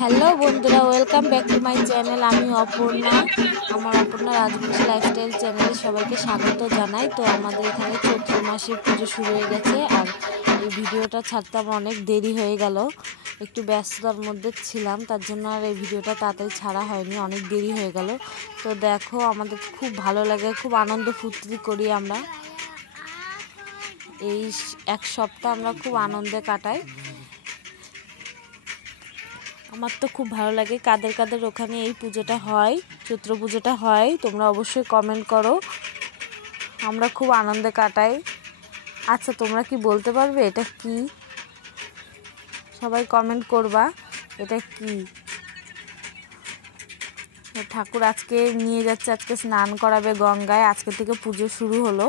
Hello বন্ধুরা, welcome back to my channel. আমি অপর্ণা, আমার অপর্ণা রাজবংশী লাইফস্টাইল চ্যানেলে সবাইকে স্বাগত জানাই। তো আমাদের এখানে চৈত্র মাসের পুজো শুরু হয়ে গেছে, আর এই ভিডিওটা ছাড়তে আমার অনেক দেরি হয়ে গেল। একটু ব্যস্ততার মধ্যে ছিলাম, তার জন্য আর এই ভিডিওটা তাড়াতাড়ি ছাড়া হয়নি, অনেক দেরি হয়ে গেল। তো দেখো, আমাদের খুব ভালো লাগে, খুব আনন্দ ফুর্তি করি আমরা। এই এক সপ্তাহ আমরা খুব আনন্দে কাটাই। আমার তো খুব ভালো লাগে। কাদের কাদের ওখানে এই পুজোটা হয়, চৈত্র পুজোটা হয়, তোমরা অবশ্যই কমেন্ট করো। আমরা খুব আনন্দে কাটাই। আচ্ছা, তোমরা কি বলতে পারবে এটা কি? সবাই কমেন্ট করবা, এটা কি? ঠাকুর আজকে নিয়ে যাচ্ছে, আজকে স্নান করাবে গঙ্গায়, আজকে থেকে পুজো শুরু হলো।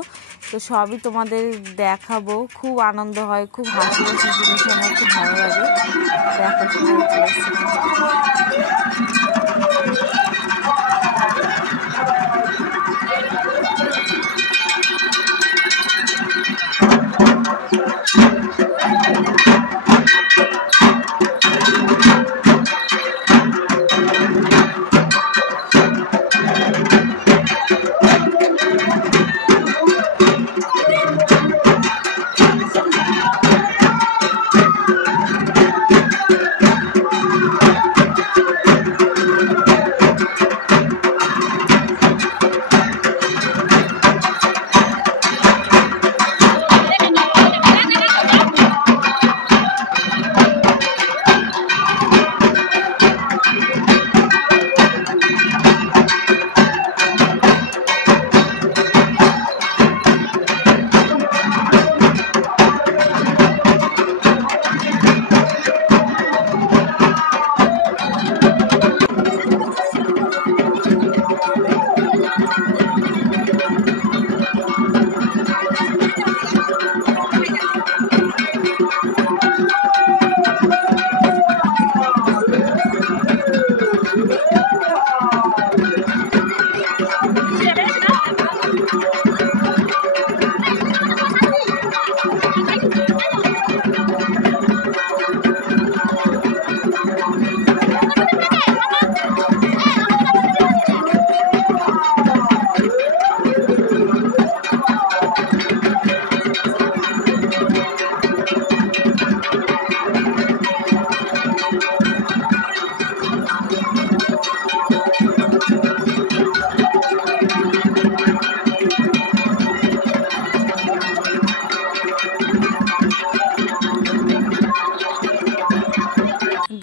তো সবই তোমাদের দেখাবো। খুব আনন্দ হয়, খুব হাসি হাসি জিনিস আমার খুব ভালো লাগে। দেখো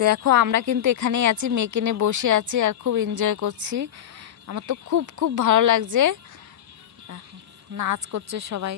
দেখো, আমরা কিন্তু এখানেই আছি, মেয়েকে নিয়ে বসে আছি আর খুব এনজয় করছি। আমার তো খুব খুব ভালো লাগছে। নাচ করছে সবাই।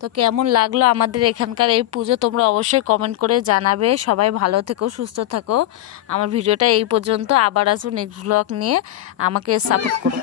তো কেমন লাগলো আমাদের এখানকার এই পুজো, তোমরা অবশ্যই কমেন্ট করে জানাবে। সবাই ভালো থেকো, সুস্থ থাকো। আমার ভিডিওটা এই পর্যন্ত, আবার আসবো নেক্সট ব্লগ নিয়ে। আমাকে সাপোর্ট করো।